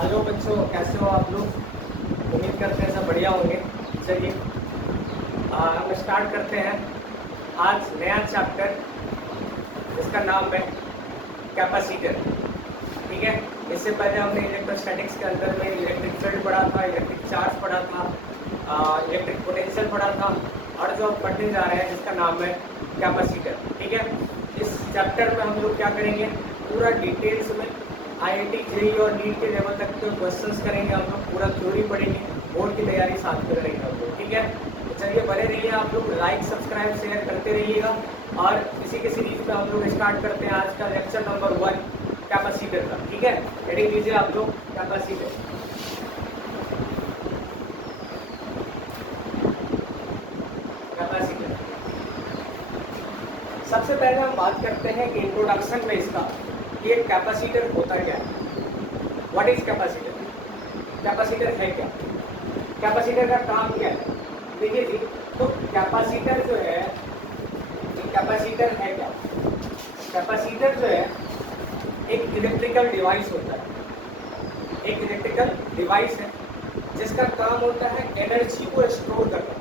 Hello बच्चों, कैसे हो आप लोग? उम्मीद करते हैं सब बढ़िया होंगे। चलिए हम स्टार्ट करते हैं आज नया चैप्टर जिसका नाम है कैपेसिटर। ठीक है, इससे पहले हमने इलेक्ट्रोस्टैटिक्स के अंदर में इलेक्ट्रिक फील्ड पढ़ा था, इलेक्ट्रिक चार्ज पढ़ा था, इलेक्ट्रिक पोटेंशियल पढ़ा था, और जो अब पढ़ने जा रहे हैं जिसका नाम है कैपेसिटर। ठीक है, इस चैप्टर में हम लोग क्या करेंगे, पूरा डिटेल्स में IIT JEE और नीट के लेवल तक के क्वेश्चंस करेंगे हम लोग, पूरा थ्योरी पढ़ेंगे, बोर्ड की तैयारी साथ में करेंगे हम लोग। ठीक है, तो चलिए बने रहिए आप लोग, लाइक सब्सक्राइब शेयर करते रहिएगा। और इसी के सीरीज में हम लोग स्टार्ट करते हैं आज का लेक्चर नंबर 1 कैपेसिटर का। ठीक है, हेडिंग लीजिए आप लोग कैपेसिटर। कैपेसिटर सबसे पहले हम बात करते हैं कि इंट्रोडक्शन में इसका कि एक कैपेसिटर होता क्या है। What is capacitor? कैपेसिटर है क्या? कैपेसिटर का काम क्या है? देखिए जी, तो कैपेसिटर जो है, कैपेसिटर है क्या? कैपेसिटर जो है एक इलेक्ट्रिकल डिवाइस होता है, एक इलेक्ट्रिकल डिवाइस है जिसका काम होता है एनर्जी को स्टोर करना।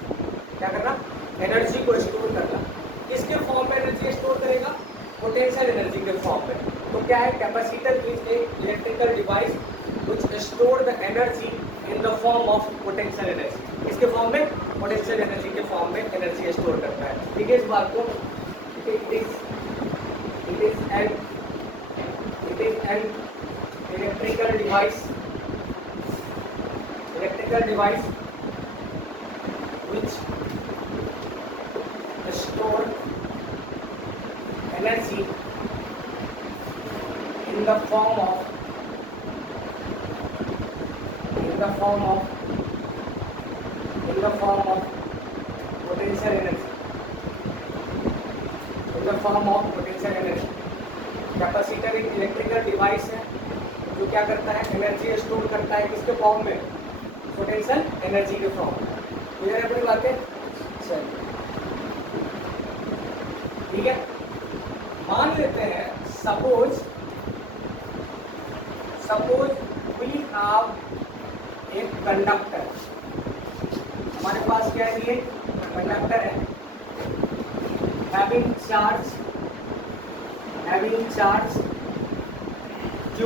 क्या करना? एनर्जी को स्टोर करना। किसके फॉर्म में एनर्जी स्टोर करेगा? पोटेंशियल एनर्जी के फॉर्म में। तो क्या है? Capacitor is a electrical device which store the energy in the form of potential energy. इसके फॉर्म में, पोटेंशियल एनर्जी के फॉर्म में एनर्जी स्टोर करता है। ठीक है, इस बात को it is an electrical device which store energy in the form of potential energy, capacitor एक इलेक्ट्रिकल डिवाइस है जो क्या करता है? एनर्जी स्टोर करता है। किसके फॉर्म में? पोटेंशियल एनर्जी के फॉर्म में। क्लियर है अपनी बातें? चलिए ठीक है, मान लेते हैं सपोज वी हैव एक कंडक्टर। हमारे पास क्या है? ये कंडक्टर है हैविंग चार्ज Q।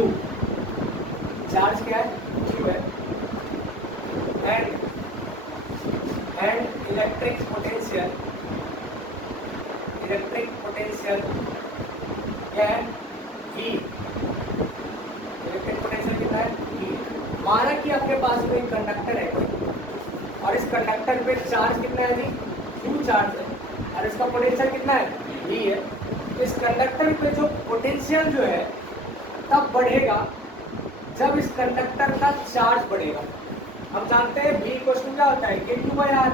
चार्ज क्या है? Q है। एंड इलेक्ट्रिक पोटेंशियल क्या है? V। इलेक्ट्रिक पोटेंशियल कितना है? V। माना कि आपके पास में एक कंडक्टर है और इस कंडक्टर पे चार्ज कितना है जी? Q चार्ज है, और इसका पोटेंशियल कितना है? V है। इस कंडक्टर पे जो पोटेंशियल जो है तब बढ़ेगा जब इस कंडक्टर का चार्ज बढ़ेगा। हम जानते हैं V इक्वल टू क्या होता है? Q/R।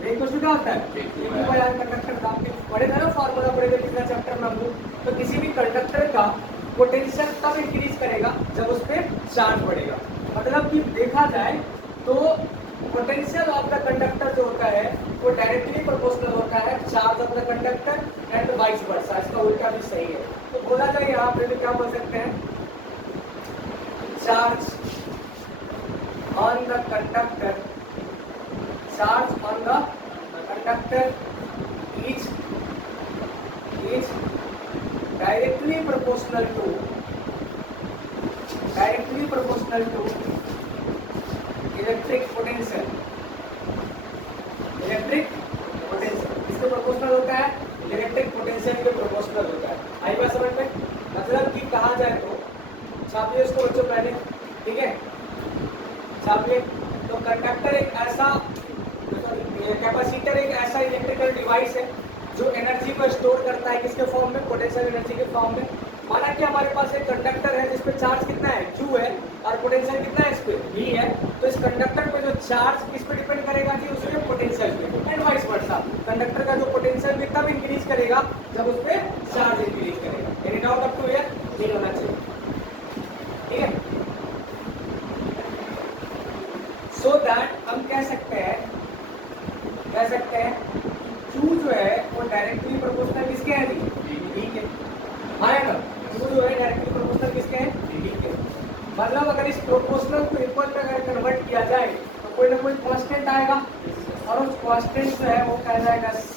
V इक्वल टू क्या होता है? Q/R। कंडक्टर का आपके पढ़े था ना, फॉर्मूला पढ़े थे पिछला चैप्टर में हम लोग। तो किसी भी कंडक्टर का पोटेंशियल तब इंक्रीज करेगा जब उस पर चार्ज बढ़ेगा। मतलब कि देखा जाए तो पोटेंशियल ऑफ द कंडक्टर जो होता है वो डायरेक्टली प्रोपोर्शनल होता है charge of the conductor and vice versa. इसका उल्टा भी सही है। तो बोला जाए यहाँ पे तो क्या बोल सकते हैं? Charge on the conductor is directly proportional to electric potential. किसके प्रोपोर्शनल होता है? इलेक्ट्रिक पोटेंशियल के प्रोपोर्शनल होता है। आई बात समझ में? मतलब कि कहा जाए तो, छापिए इसको बच्चों पहले। ठीक है, छापिए। तो कंडक्टर एक ऐसा, कैपेसिटर एक ऐसा इलेक्ट्रिकल डिवाइस है जो एनर्जी को स्टोर करता है। किसके फॉर्म में? पोटेंशियल एनर्जी के फॉर्म में। माना कि हमारे पास एक कंडक्टर है जिसपे चार्ज कितना है? Q है, और पोटेंशियल कितना है? इस पे V है। तो इस कंडक्टर पे जो चार्ज किस पे डिपेंड करेगा जी? उसके पोटेंशियल पे, एंड वाइस वर्सा। कंडक्टर का जो पोटेंशियल भी तब इंक्रीज करेगा जब उस पे चार्ज इंक्रीज करेगा। Any doubt up to here? नहीं होना चाहिए। ठीक है, सो दैट हम कह सकते हैं Q जो है वो डायरेक्टली प्रोपोर्शनल किसके है जी? V के। हाँ ना, Q जो है डायरेक्टली प्रोपोर्शनल किसके है? V के। मतलब अगर इस प्रोपोर्शनल को इक्वल में अगर कन्वर्ट किया जाए तो कोई ना कोई कांस्टेंट आएगा और उस कांस्टेंट जो है वो क्या जाएगा c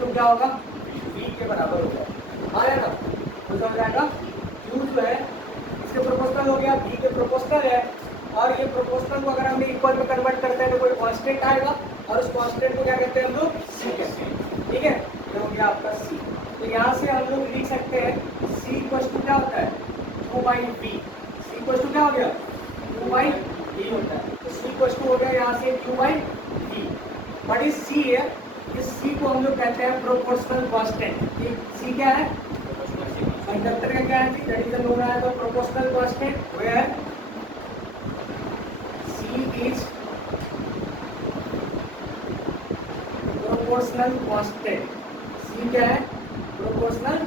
तो क्या होगा v के बराबर हो जाएगा। आया ना, तो हो जाएगा u जो है इसके प्रोपोर्शनल हो गया, v के प्रोपोर्शनल है और ये प्रोपोर्शनल को अगर हम इक्वल में कन्वर्ट करते हैं तो कोई कांस्टेंट आएगा और उस कांस्टेंट को क्या कहते हैं हम लोग c कहते हैं। ठीक है, ये हो गया आपका c। तो यहाँ से हम लोग लिख सकते हैं c इक्वल टू क्या होता है 2/v। c इक्वल टू क्या हो गया 2/v होता है, तो c इक्वल टू हो गया यहाँ से 2/v। व्हाट इज c है, इस c को हम लोग कहते हैं प्रोपोर्शनल कांस्टेंट। ये c क्या है, कंडक्टर का क्या है जी, that is known as the proportional constant where c is proportional constant. c क्या है, प्रोपोर्शनल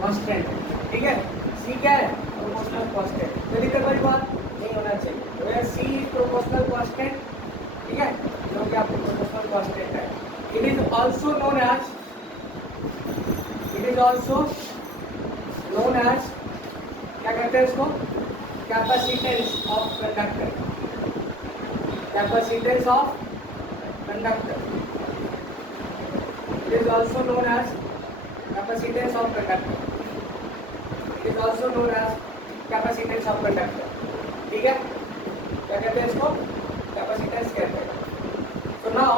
कांस्टेंट। ठीक है, c क्या है, प्रोपोर्शनल कांस्टेंट। तो दिक्कत वाली बात नहीं होना चाहिए, where c is proportional constant. ठीक है, जो कि आपको प्रोपोर्शनल कांस्टेंट है। It is also known as, it is also known as, क्या कहते हैं इसको, capacitance of conductor. Capacitance of conductor, it is also known as capacitance of conductor, it is also known as capacitance of conductor। ठीक है, क्या कहते हैं इसको, कैपेसिटेंस कहते हैं। तो नाउ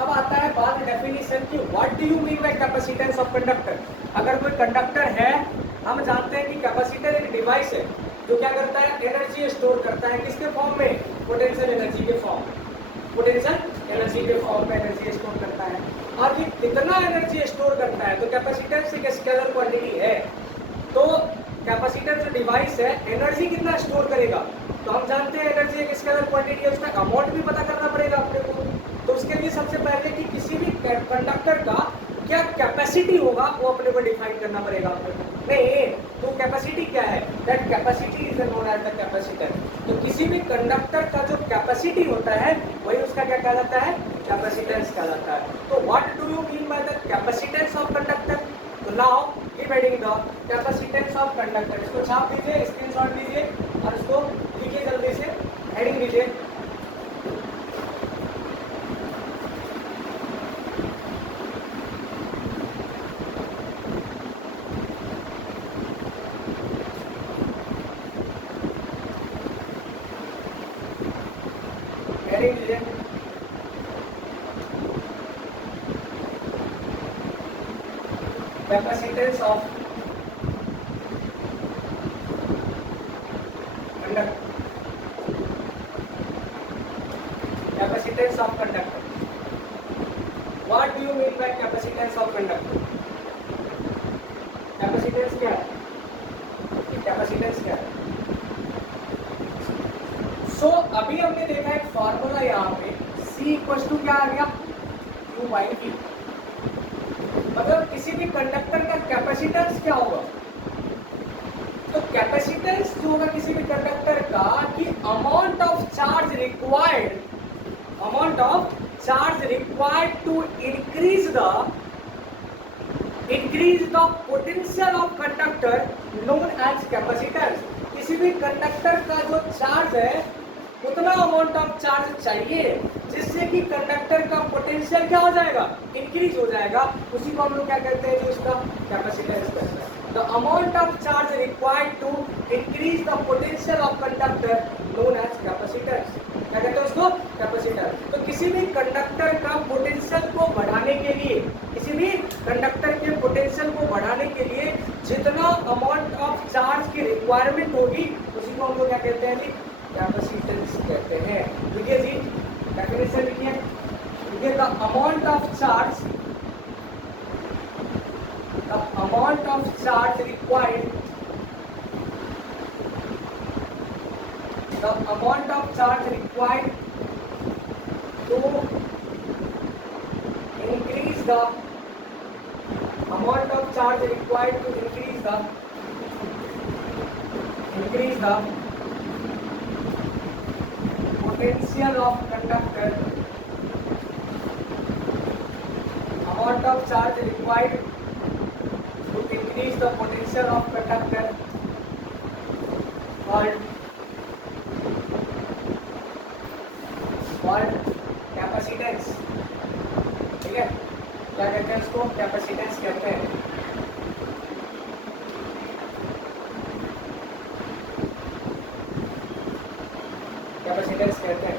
अब आता है बात डेफिनेशन की, what do you mean bye capacitance of conductor. अगर कोई कंडक्टर है, हम जानते हैं कि कैपेसिटर एक डिवाइस है जो क्या करता है, एनर्जी स्टोर करता है, किसके फॉर्म में, पोटेंशियल एनर्जी के फॉर्म, पोटेंशियल एनर्जी के फॉर्म में एनर्जी स्टोर करता है। और ये कितना एनर्जी स्टोर करता है, तो कैपेसिटेंस एक स्केलर क्वांटिटी है। तो कैपेसिटर जो डिवाइस है एनर्जी कितना स्टोर करेगा, तो हम जानते हैं एनर्जी एक स्केलर क्वांटिटी है, उसका अमाउंट भी पता करना पड़ेगा अपने को। तो उसके लिए सबसे पहले कि किसी भी कंडक्टर का क्या कैपेसिटी होगा वो अपने को डिफाइन करना पड़ेगा अपने को। नहीं, तो कैपेसिटी क्या है, that capacity is known as the capacitor. तो किसी भी कंडक्टर का जो कैपेसिटी होता है वही उसका क्या कहलाता है, कैपेसिटेंस कहलाता है। तो what do you mean by the capacitance of conductor. तो now keep heading the capacitance of conductor. इसको छाप लीजिए, स्क्रीनशॉट लीजिए और इसको लिखिए जल्दी से, हेडिंग लीजिए। हेडिंग लीजिए, capacitance of conductor, capacitance of conductor. What do you mean bye capacitance of conductor. Capacitance क्या है, कैपेसिटेंस क्या है। सो अभी हमने देखा एक फॉर्मूला यहाँ पे, C इक्वल टू क्या आ गया, Q/V। मतलब किसी भी कंडक्टर का कैपेसिटेंस क्या होगा, तो कैपेसिटेंस जो होगा किसी भी कंडक्टर का कि amount of charge required, amount of charge required to increase the potential of conductor known as capacitance. किसी भी कंडक्टर का जो चार्ज है उतना अमाउंट ऑफ चार्ज चाहिए जिससे कि कंडक्टर का पोटेंशियल क्या हो जाएगा, इंक्रीज हो जाएगा, उसी को हम लोग क्या कहते हैं, जो इसका कैपेसिटेंस कहते हैं। The amount of charge required to increase the potential of conductor known as capacitance. क्या कहते हैं उसको, कैपेसिटर। तो किसी भी कंडक्टर का पोटेंशियल को बढ़ाने के लिए, किसी भी कंडक्टर के पोटेंशियल को बढ़ाने के लिए जितना अमाउंट ऑफ चार्ज की रिक्वायरमेंट होगी उसी को हम लोग क्या कहते हैं जी, कैपेसिटेंस कहते हैं। लिखिए जी, डेफिनेशन लिखिए, लिखिए the amount of charge, the amount of charge required, the amount of charge required to increase the, amount of charge required to increase the potential of conductor, amount of charge required to increase the potential of conductor called capacitance कहते हैं।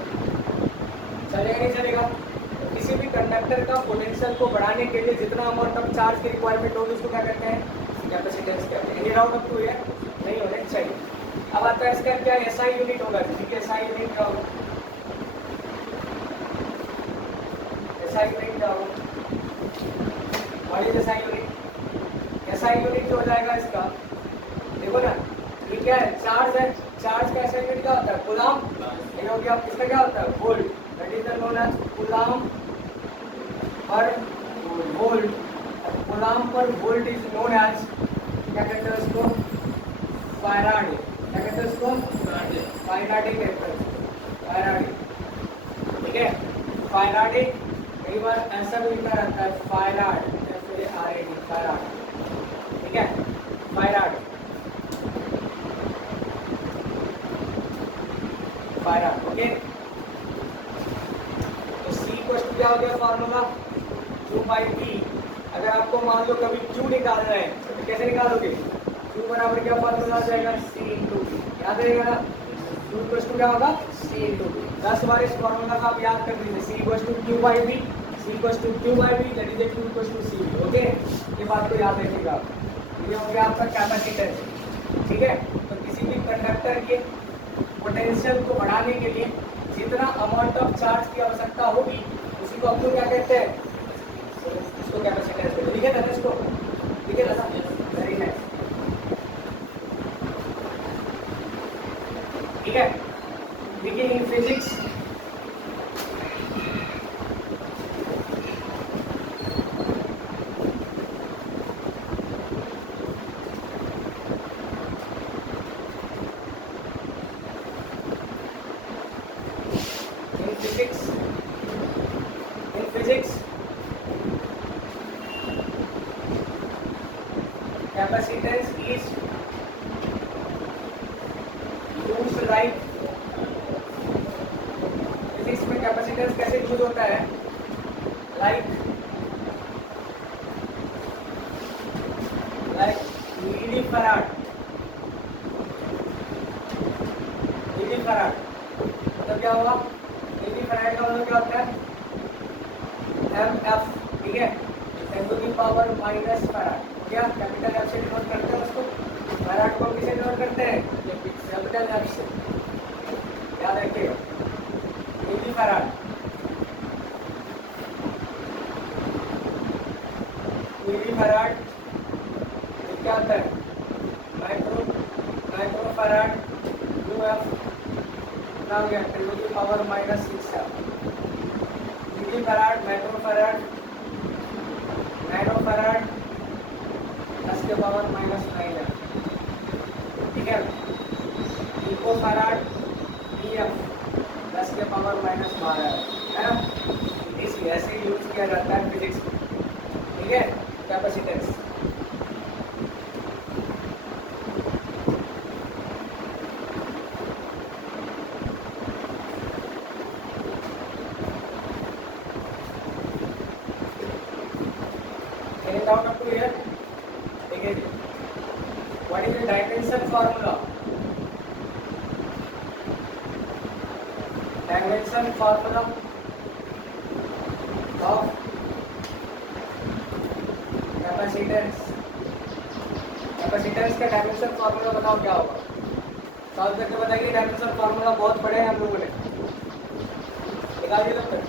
चलेगा नहीं चलेगा? तो किसी भी conductor का potential को बढ़ाने के लिए जितना अमाउंट ऑफ चार्ज की रिक्वायरमेंट होगी उसको क्या कहते हैं? कैपेसिटेंस कहते हैं। ये राउंड अप टू है नहीं होने चाहिए। अब आता है इसका क्या एसआई यूनिट होगा, ठीक है? एसआई यूनिट क्या होगा? एसआई यूनिट क्या होगा? What is SI unit? SI unit जो हो जाएगा इसका, देखो ना, ये क्या है? चार्ज है। चार्ज का एसआई यूनिट क्या होता है? कूलम। ये हो गया। इसका क्या होता है? Volt. That is known as coulomb per volt. Coulomb per volt is known as, क्या कहते हैं इसको? फैराडे। क्या कहते हैं इसको? फैराडे कहते हैं इसको, फैराडे। ठीक है, फैराडे। कई बार ऐसा भी लिखा रहता है फैराड, FARAD, फैराड। ठीक है, फैराड, फैराड। ओके, तो C इक्वल क्या हो गया फॉर्मूला? Q by V। अगर आपको मान लो कभी Q निकालना है तो कैसे निकालोगे? Q बराबर क्या फॉर्मूला आ जाएगा? C into V। याद रहेगा ना? Q इक्वल क्या होगा? C into V। 10 बार इस फॉर्मूला का आप याद कर लीजिए। C equal to Q by V, C equal to Q by V, that is Q equal to C। Okay, ये बात को याद रखिएगा। ये हो गया आपका कैपेसिटेंस। ठीक है, तो किसी भी कंडक्टर के पोटेंशियल को बढ़ाने के लिए जितना अमाउंट ऑफ चार्ज की आवश्यकता होगी उसी को हम लोग क्या कहते हैं? इसको कैपेसिटेंस कहते हैं। ठीक है ना? इसको ठीक है ना? Very nice. ठीक है, देखिए in physics capacitance is used like, physics में कैपेसिटेंस कैसे यूज होता है? Like millifarad. मिलीफैराड मतलब क्या होगा? मिलीफैराड का मतलब क्या होता है? MF। ठीक है, 10 to the power minus farad. क्या कैपिटल एफ से डिनोट करते हैं उसको? फैराड को किसे डिनोट करते हैं? कैपिटल एफ से। याद रखिएगा, मिलीफैराड। मिलीफैराड क्या होता है? माइक्रोफैराड UF ना हो गया 10 टू द पावर माइनस 6 है। मिलीफैराड, माइक्रोफैराड, नैनोफैराड 10 के पावर माइनस 9 है। ठीक है, पिकोफैराड EF 10 के पावर माइनस 12 है ना? इसलिए ऐसे ही यूज किया जाता है फिजिक्स में। ठीक है, capacitance. Doubt up to here? देखिए, what is the dimension formula? Dimension formula of capacitance. Capacitance का डायमेंशन फार्मूला बताओ क्या होगा? सॉल्व करके बताइए। डायमेंशन फार्मूला बहुत बड़े हैं हम लोगों ने निकालिए तब तक।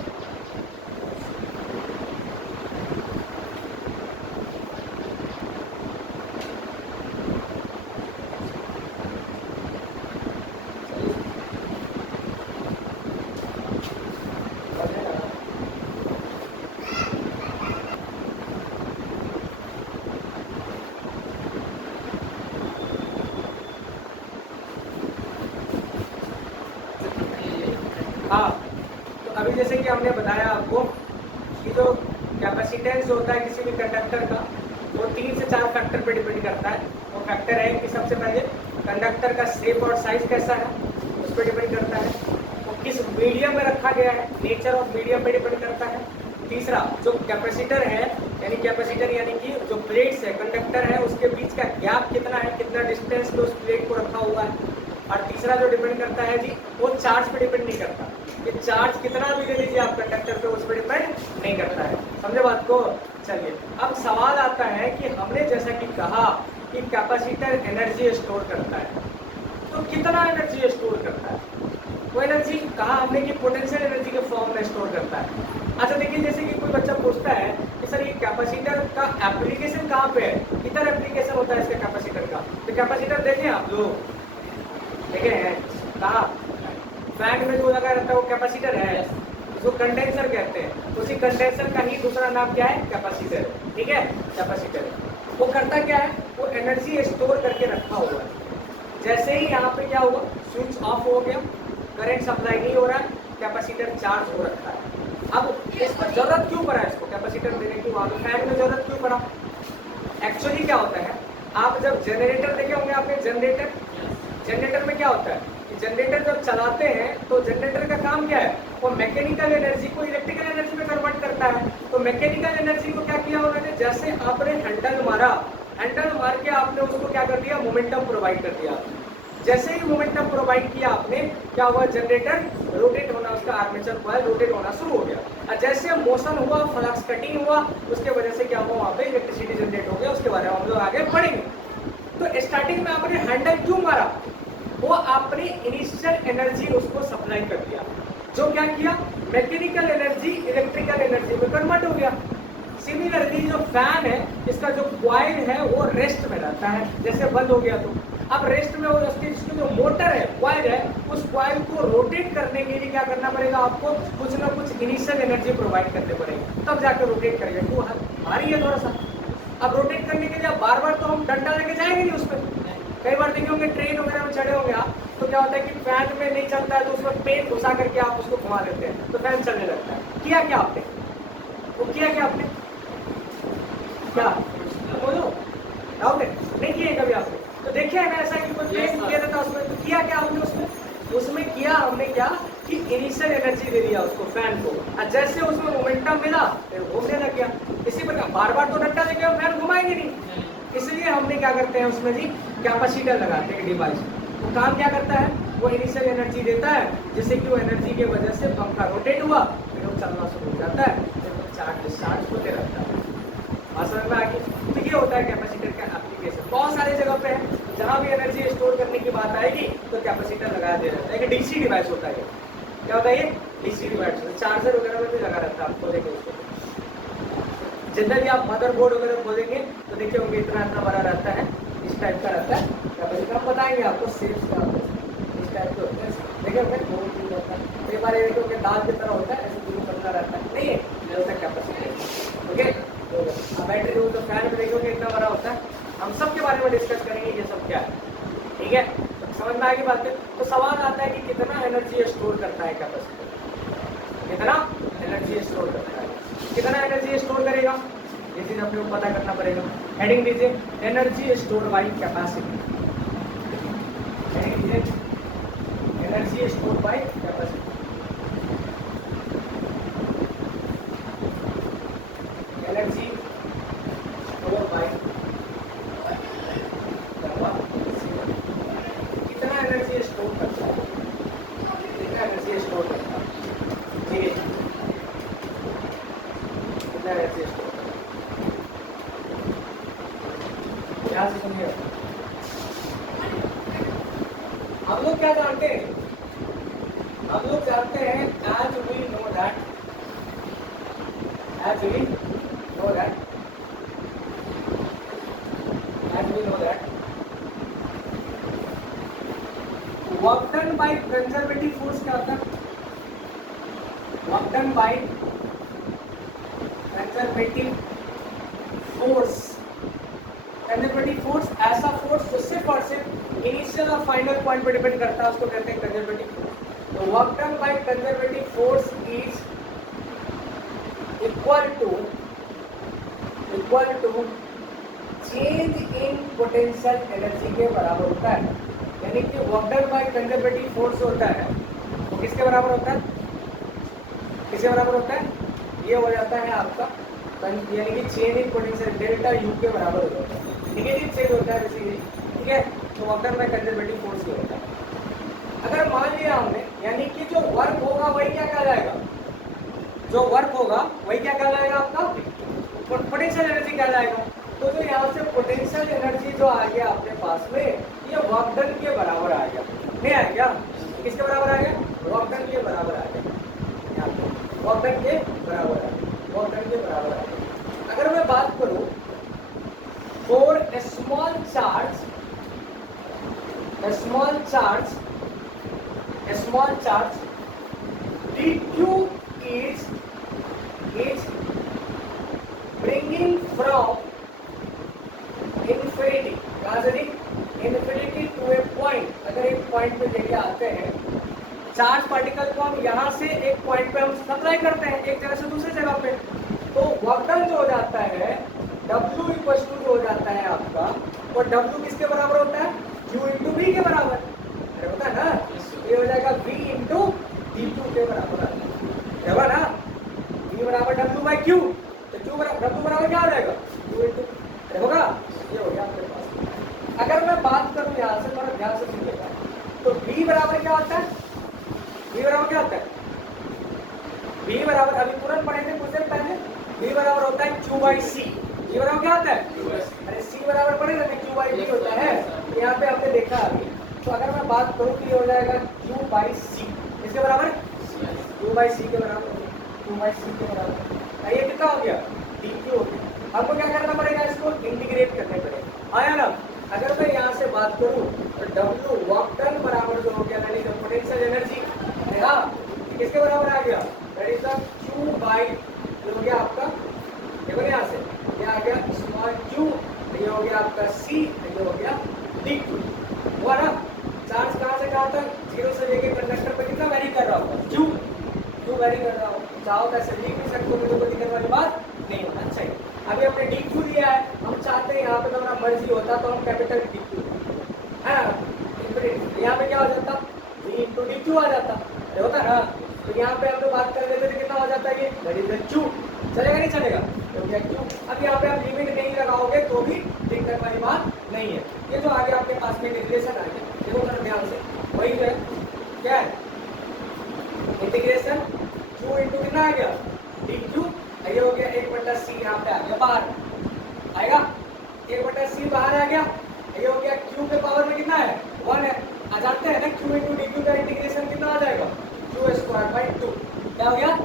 हाँ, तो अभी जैसे कि हमने बताया आपको कि जो कैपेसिटेंस होता है किसी भी कंडक्टर का, वो 3 से 4 फैक्टर पे डिपेंड करता है। वो फैक्टर है कि सबसे पहले कंडक्टर का शेप और साइज कैसा है, उस पर डिपेंड करता है। वो किस मीडियम में रखा गया है, नेचर ऑफ मीडियम पे डिपेंड करता है। तीसरा, जो कैपेसिटर है यानी कि जो प्लेट्स है, कंडक्टर है, उसके बीच का गैप कितना है, कितना डिस्टेंस पे उस प्लेट को रखा हुआ है। और तीसरा जो डिपेंड करता है जी वो चार्ज पे डिपेंड नहीं करता, ये चार्ज कितना भी दे दीजिए आप कंडक्टर पे उस पर डिपेंड नहीं करता है। समझे बात को? चलिए अब सवाल आता है कि हमने जैसा कि कहा कि कैपेसिटर एनर्जी स्टोर करता है, तो कितना एनर्जी स्टोर करता है? वो एनर्जी कहा हमने कि पोटेंशियल एनर्जी के फॉर्म में स्टोर करता है। अच्छा देखिए, जैसे कि कोई बच्चा पूछता है कि सर ये कैपेसिटर का एप्लीकेशन कहाँ पे है, किधर एप्लीकेशन होता है इसका कैपेसिटर का? तो कैपेसिटर देखें आप लोग, देखे हैं कहा फैन में जो लगा रहता है वो कैपेसिटर है, उसको कंडेंसर कहते हैं। उसी कंडेंसर का ही दूसरा नाम क्या है? कैपेसिटर। ठीक है, कैपेसिटर वो करता क्या है? वो एनर्जी स्टोर करके रखा हुआ है। जैसे ही यहाँ पे क्या हुआ, स्विच ऑफ हो गया, करंट सप्लाई नहीं हो रहा है, कैपेसिटर चार्ज हो रखा है। अब इसको जरूरत क्यों पड़ा इसको कैपेसिटर देने की? वहां पे फैन में जरूरत क्यों पड़ा? एक्चुअली क्या होता है, आप जब जनरेटर देखे होंगे आपने, जनरेटर में क्या होता है कि जनरेटर जब चलाते हैं तो जनरेटर का काम क्या है? वो मैकेनिकल एनर्जी को इलेक्ट्रिकल एनर्जी में कन्वर्ट करता है। तो मैकेनिकल एनर्जी को क्या किया उन्होंने, जैसे आपने हैंडल मारा, हैंडल मार के आपने उसको क्या कर दिया? मोमेंटम प्रोवाइड कर दिया। जैसे ही मोमेंटम प्रोवाइड किया आपने, क्या हुआ? जनरेटर रोटेट होना, उसका आर्मेचर कॉइल रोटेट होना शुरू हो गया। और जैसे मोशन हुआ, फ्लक्स कटिंग हुआ, उसके वजह से क्या हुआ? वहाँ पे इलेक्ट्रिसिटी जनरेट हो गया। उसके बारे में हम लोग आगे पढ़ेंगे। तो स्टार्टिंग में आपने हैंडल क्यों मारा? वो आपने इनिशियल एनर्जी उसको सप्लाई कर दिया, जो क्या किया? मैकेनिकल एनर्जी इलेक्ट्रिकल एनर्जी में कन्वर्ट हो गया। सिमिलरली जो फैन है, इसका जो कॉइल है वो रेस्ट में रहता है, जैसे बंद हो गया तो अब रेस्ट में हो, उसकी जो मोटर है, कॉइल है, उस कॉइल को रोटेट करने के लिए क्या करना पड़ेगा? आपको कुछ ना कुछ इनिशियल एनर्जी प्रोवाइड करने पड़ेगा, तब जाकर रोटेट करेगा। तो भारी है थोड़ा सा। अब रोटेट करने के लिए बार बार तो हम डंडा लेके जाएंगे नहीं उस पर। कई बार देखे होंगे ट्रेन वगैरह में चढ़े होंगे आप, तो क्या होता है कि फैन में नहीं चलता है तो उसमें पेन घुसा करके आप उसको घुमा देते हैं तो फैन चलने लगता है। किया क्या आपने? वो किया क्या आपने? क्या बोलो, आपने नहीं किया कभी आपने? तो देखिए ना ऐसा कि कोई पेन किया था उसमें, तो किया क्या आपने उसमें? उसमें किया हमने क्या कि इनिशियल एनर्जी दे दिया उसको, फैन को, और जैसे उसमें मोमेंटम मिला फिर घूमने लग गया। इसी प्रकार बार बार तो डंडा लेके हम फैन घुमाएंगे नहीं, इसलिए हमने क्या करते हैं उसमें जी, कैपेसिटर लगाते हैं डिवाइस। वो काम क्या करता है? वो इनिशियल एनर्जी देता है, जिससे कि वो एनर्जी की वजह से पंखा रोटेट हुआ, फिर वो चलना शुरू हो जाता है, फिर वो चार्ज डिस्चार्ज होते रहता है। समझ में आ गई? तो ये होता है कैपेसिटर का एप्लीकेशन। बहुत सारी जगह पे है जहाँ भी एनर्जी स्टोर करने की बात आएगी तो कैपेसिटर लगा दिया जाता है। एक डीसी डिवाइस होता है, क्या होता है ये? डीसी डिवाइस होता है। चार्जर वगैरह में भी लगा रहता है, आप खोलेंगे उसको। जनरली आप मदरबोर्ड वगैरह खोलेंगे तो देखिए होंगे इतना इतना बड़ा रहता है, इस टाइप का रहता है कैपेसिटर। हम बताएंगे आपको शेप्स क्या होता है, इस टाइप के होते हैं। देखिए होंगे गोल गोल होता है, कई बार देखिए होंगे दाल की तरह होता है, ऐसे दूर चलता रहता है, नहीं है, ये होता है कैपेसिटर। ओके, अब बैटरी हो तो फैन में देखोगे इतना बड़ा होता है। हम सब के बारे में डिस्कस करेंगे ये सब क्या है, ठीक है? तो समझ में आएगी बात है? तो सवाल आता है कि कितना एनर्जी स्टोर करता है कैपेसिटर, कितना एनर्जी स्टोर करता है, कितना एनर्जी स्टोर करेगा, ये चीज अपने को पता करना पड़ेगा। हेडिंग दीजिए energy store by capacity. Heading दीजिए energy store by capacity. Energy store by, कितना एनर्जी स्टोर करता है, कितना एनर्जी स्टोर करता है, ठीक है? कितना एनर्जी स्टोर करता है, ध्यान से सुनिए। हम लोग क्या जानते हैं? हम लोग जानते हैं as we know that, as we know that, as we know that work done by conservative force क्या होता है? work done by conservative force। Conservative force ऐसा फोर्स जो सिर्फ और सिर्फ इनिशियल और फाइनल पॉइंट पर डिपेंड करता है, उसको कहते हैं कंजर्वेटिव फोर्स। तो work done by conservative force is equal to change in potential energy के बराबर होता है। यानी कि work done by conservative force होता है वो किसके बराबर होता है? किसके बराबर होता है? ये हो जाता है आपका, यानी कि change in potential delta U के बराबर हो जाता है। नेगेटिव चेंज होता है बेसिकली, ठीक है? तो work done by conservative force ये होता है। अगर मान लिया हमने, यानी कि जो वर्क होगा वही क्या कहलाएगा, जो वर्क होगा वही क्या कहलाएगा आपका पोटेंशियल एनर्जी कहलाएगा। तो जो यहाँ से पोटेंशियल एनर्जी जो आ गया अपने पास में, ये वर्क डन के बराबर आ गया, नहीं आया क्या? किसके बराबर आ गया? वर्क डन के बराबर आ गया, वर्क डन के बराबर आ गया, वर्क डन के बराबर आ गया। अगर मैं बात करूं for a small charge, a small charge dq is bringing from infinity, कहाँ से infinity to a point। अगर एक पॉइंट पे लेके आते हैं चार्ज पार्टिकल को, हम यहाँ से एक पॉइंट पे हम सप्लाई करते हैं एक जगह से दूसरी जगह पे, तो वर्क डन जो हो जाता है W इक्वल टू जो हो जाता है आपका, और W किसके बराबर होता है? Q इंटू V के बराबर, अरे होता है ना, ये हो जाएगा V इंटू dq के बराबर होगा ना, V बराबर W बाई Q, तो Q बराबर W बराबर क्या हो जाएगा? Q इंटू, अरे होगा, ये हो गया आपके पास। अगर मैं बात करूं यहाँ से, थोड़ा ध्यान से सुनिएगा, तो V बराबर क्या होता है? V बराबर क्या होता है? V बराबर अभी तुरंत पढ़ेंगे कुछ देर पहले, V बराबर होता है Q बाई C। V बराबर क्या होता है? अरे C बराबर पढ़ेगा ना Q बाई V होता है, यहाँ पे आपने देखा अभी। तो अगर मैं बात करूं तो ये हो जाएगा Q बाई C, इसके बराबर Q बाई C के बराबर, Q बाई C के बराबर। ये कितना हो गया? dq हो गया। हमको क्या करना पड़ेगा? इसको इंटीग्रेट करने पड़ेगा, आया ना? अगर मैं यहाँ से बात करूं तो W वर्क डन बराबर जो हो गया, that is the potential energy, किसके बराबर आ गया? That is the Q by, जो हो गया आपका, देखो यहाँ से ये आ गया स्मॉल q, ये हो गया आपका c, ये हो गया dq, हुआ ना? चार्ज कहाँ से कहाँ तक? 0 से लेके कंडक्टर पे कितना वेरी कर रहा होगा? q वेरी कर रहा हो, चाहो तो ऐसे लिख भी सकते हो, मुझे कोई दिक्कत वाली बात नहीं होना चाहिए। अभी हमने dq दिया है, हम चाहते हैं यहाँ पे तो हमारा मर्जी होता तो हम कैपिटल dq है ना, यहाँ पे क्या हो जाता? v इंटू dq आ जाता, अरे होता ना? तो यहाँ पे हम लोग बात कर लेते तो कितना हो जाता है? ये दैट इज द q, चलेगा नहीं चलेगा? तो क्या क्यों? अब यहाँ पे आप लिमिट नहीं लगाओगे तो भी दिक्कत वाली बात नहीं है। ये जो आगे आपके पास में इंटीग्रेशन आ गया, देखो थोड़ा ध्यान से, वही जो है क्या है? इंटीग्रेशन Q इंटू कितना आ गया? dq, ये हो गया 1/c, यहाँ पे आ गया बाहर, आएगा 1/c बाहर आ गया, ये हो गया Q के पावर में कितना है? 1 है। आ जाते हैं ना, Q इंटू dq का इंटीग्रेशन कितना आ जाएगा? Q स्क्वायर बाई 2, क्या हो गया?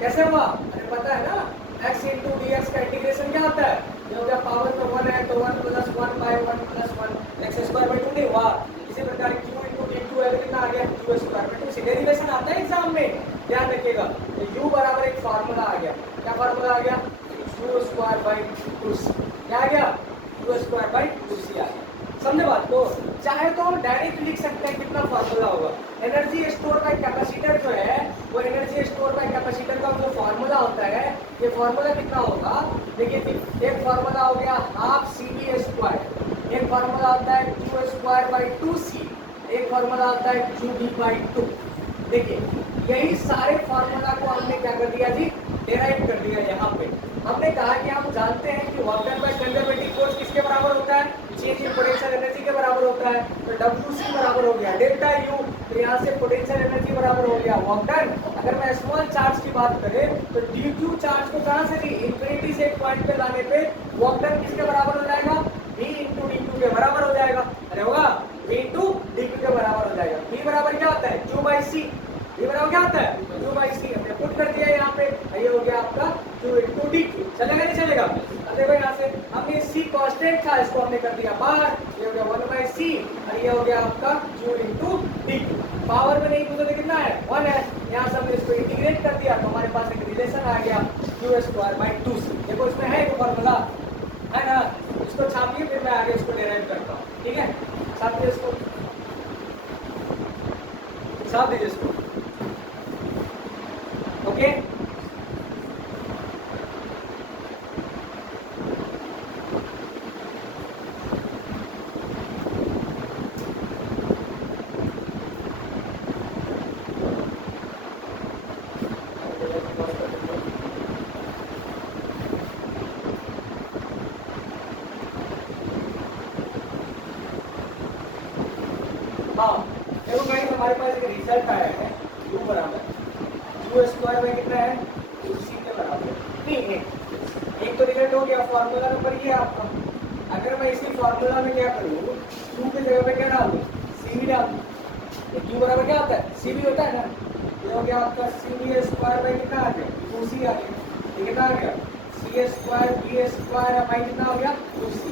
कैसे हुआ? अरे पता है ना, x इंटू dx का इंटीग्रेशन क्या होता है? ये हो गया पावर तो 1 है, तो 1 plus 1 by 1 plus 1 x square by 2 नहीं हुआ। इसी प्रकार q इंटू d2 है, कितना आ गया? q square by 2। से डेरिवेशन आता है एग्जाम में, ध्यान रखिएगा। तो u बराबर एक फार्मूला आ गया, क्या फार्मूला आ गया? q स्क्वायर बाई 2c, क्या आ गया? q स्क्वायर बाई 2c आ गया। समझे बात को? चाहे तो हम डायरेक्ट लिख सकते हैं, कितना फार्मूला होगा? एनर्जी स्टोर बाय कैपेसिटर जो है, वो एनर्जी स्टोर बाय कैपेसिटर का जो फार्मूला होता है, ये फार्मूला कितना होगा? देखिए, एक फार्मूला हो गया हाफ cv स्क्वायर, एक फार्मूला आता है q स्क्वायर बाई 2c, एक फार्मूला आता है qb बाई 2। देखिए, यही सारे फार्मूला को हमने क्या कर दिया जी? डेराइव कर दिया। यहाँ पे हमने कहा कि हम जानते हैं कि work done by conservative force किसके बराबर होता है? चेंज इन पोटेंशियल एनर्जी के बराबर होता है। तो WC बराबर हो गया डेल्टा U, तो यहाँ से पोटेंशियल एनर्जी बराबर हो गया वर्क डन। अगर मैं स्मॉल चार्ज की बात करें तो dq चार्ज को कहाँ से ली? इंफिनिटी से एक पॉइंट पे लाने पे वर्क डन किसके बराबर हो जाएगा? v इंटू dq के बराबर हो जाएगा, अरे होगा v इंटू dq के बराबर हो जाएगा। v बराबर क्या होता है? q बाई c, v बराबर क्या होता है? q बाई c, हमने पुट कर दिया यहाँ पे, ये हो गया आपका q इंटू dq। चलेगा नहीं चलेगा? अब देखो यहाँ से हमने c कांस्टेंट था, इसको हमने कर दिया बाहर, ये हो गया 1 बाई c, और ये हो गया आपका q इंटू dq। पावर में नहीं पूछो तो कितना है? 1 है। यहाँ से हमने इसको इंटीग्रेट कर दिया तो हमारे पास एक रिलेशन आ गया q स्क्वायर बाई 2c। देखो इसमें है एक फॉर्मूला, है ना? इसको छापिए, फिर मैं आगे इसको डेराइव करता हूँ, ठीक है? छापिए इसको, छाप दीजिए इसको, ओके? हाँ देखो गाइस हमारे पास एक रिजल्ट आया है u बराबर u स्क्वायर में कितना है c के बराबर नहीं एक तो रिजल्ट हो गया फॉर्मूला नंबर ये आपका। अगर मैं इसी फॉर्मूला में क्या करूँ q की जगह पे क्या डाल दूँ c भी डाल दूँ तो q बराबर क्या होता है c भी होता है ना। ये हो गया आपका c स्क्वायर बाई कितना आ गया 2c आ गया। ये कितना आ गया c square b square by कितना हो गया 2c।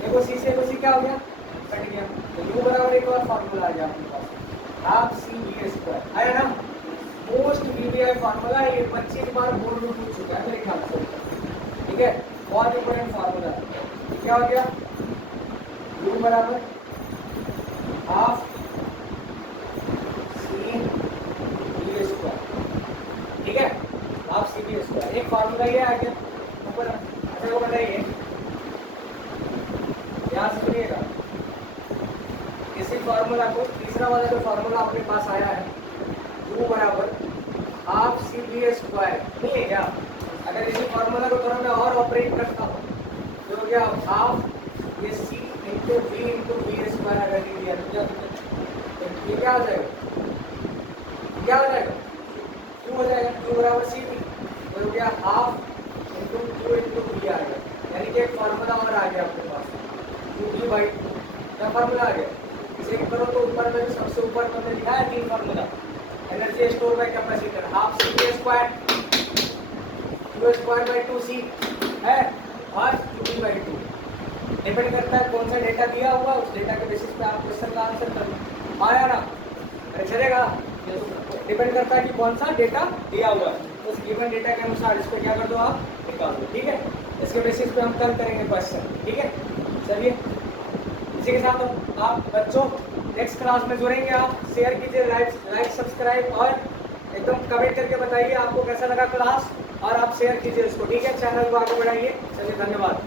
देखो c से c क्या हो गया कट गया तो u बराबर एक और फार्मूला आ गया आपके पास हाफ सी बी स्क्वायर आया ना। मोस्ट वीवीआई फार्मूला ये 25 बार बोर्ड में पूछ चुका है मेरे ख्याल से। ठीक है बहुत इंपॉर्टेंट फार्मूला है। क्या हो गया u बराबर हाफ सी बी स्क्वायर। ठीक है हाफ सी बी स्क्वायर एक फार्मूला ये आ गया ऊपर। अच्छा वो बताइए यहाँ से सुनिएगा इसी फार्मूला को तीसरा वाला जो फार्मूला आपके पास आया है u बराबर हाफ सी बी स्क्वायर नहीं है क्या। अगर इसी फार्मूला को थोड़ा मैं और ऑपरेट करता हूँ तो हो गया हाफ ये सी इंटू बी स्क्वायर अगर दिया तो ये क्या हो जाएगा क्या हो जाएगा क्यों हो जाएगा क्यू बराबर सी बी तो हो गया हाफ इंटू बी आ गया। यानी कि एक फार्मूला और आ गया आपके पास क्यू बी बाई क्या फार्मूला आ गया। चेक करो तो ऊपर में जो सबसे ऊपर मैंने लिखा है तीन formula energy store by capacitor half C B square Q square by 2c है और क्यू बाई 2। डिपेंड करता है कौन सा डेटा दिया हुआ उस डेटा के बेसिस पे आप क्वेश्चन का आंसर करो आया ना। अरे चलेगा डिपेंड करता है कि कौन सा डेटा दिया हुआ है उस गिवन डेटा के अनुसार इसको क्या कर दो आप निकाल दो। ठीक है इसके बेसिस पे हम कल करेंगे क्वेश्चन। ठीक है चलिए इसी के साथ आप बच्चों नेक्स्ट क्लास में जुड़ेंगे। आप शेयर कीजिए लाइक सब्सक्राइब और एकदम कमेंट करके बताइए आपको कैसा लगा क्लास और आप शेयर कीजिए उसको। ठीक है चैनल को आगे बढ़ाइए। चलिए धन्यवाद।